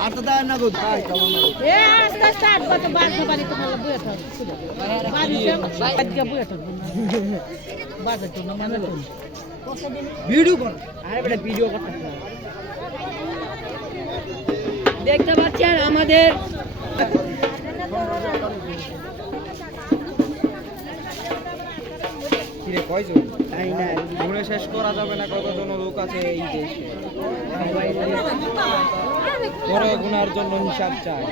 আর তো দাঁড় না গো তাই কেমন না এ আস্তে আস্তে আট কত বাদ বাড়ি তো ভালো বুয়ে থাক বাড়ি সে বুয়ে থাক বাদ তো না মানে তো ভিডিও কর আরে বেটা ভিডিও করতে দেখতে পাচ্ছেন আমাদের কি রে কয়জন তাই না মনে শেষ করা যাবে না কতজন লোক আছে এই দেশে পরে গুনার জন্য হিসাব চাই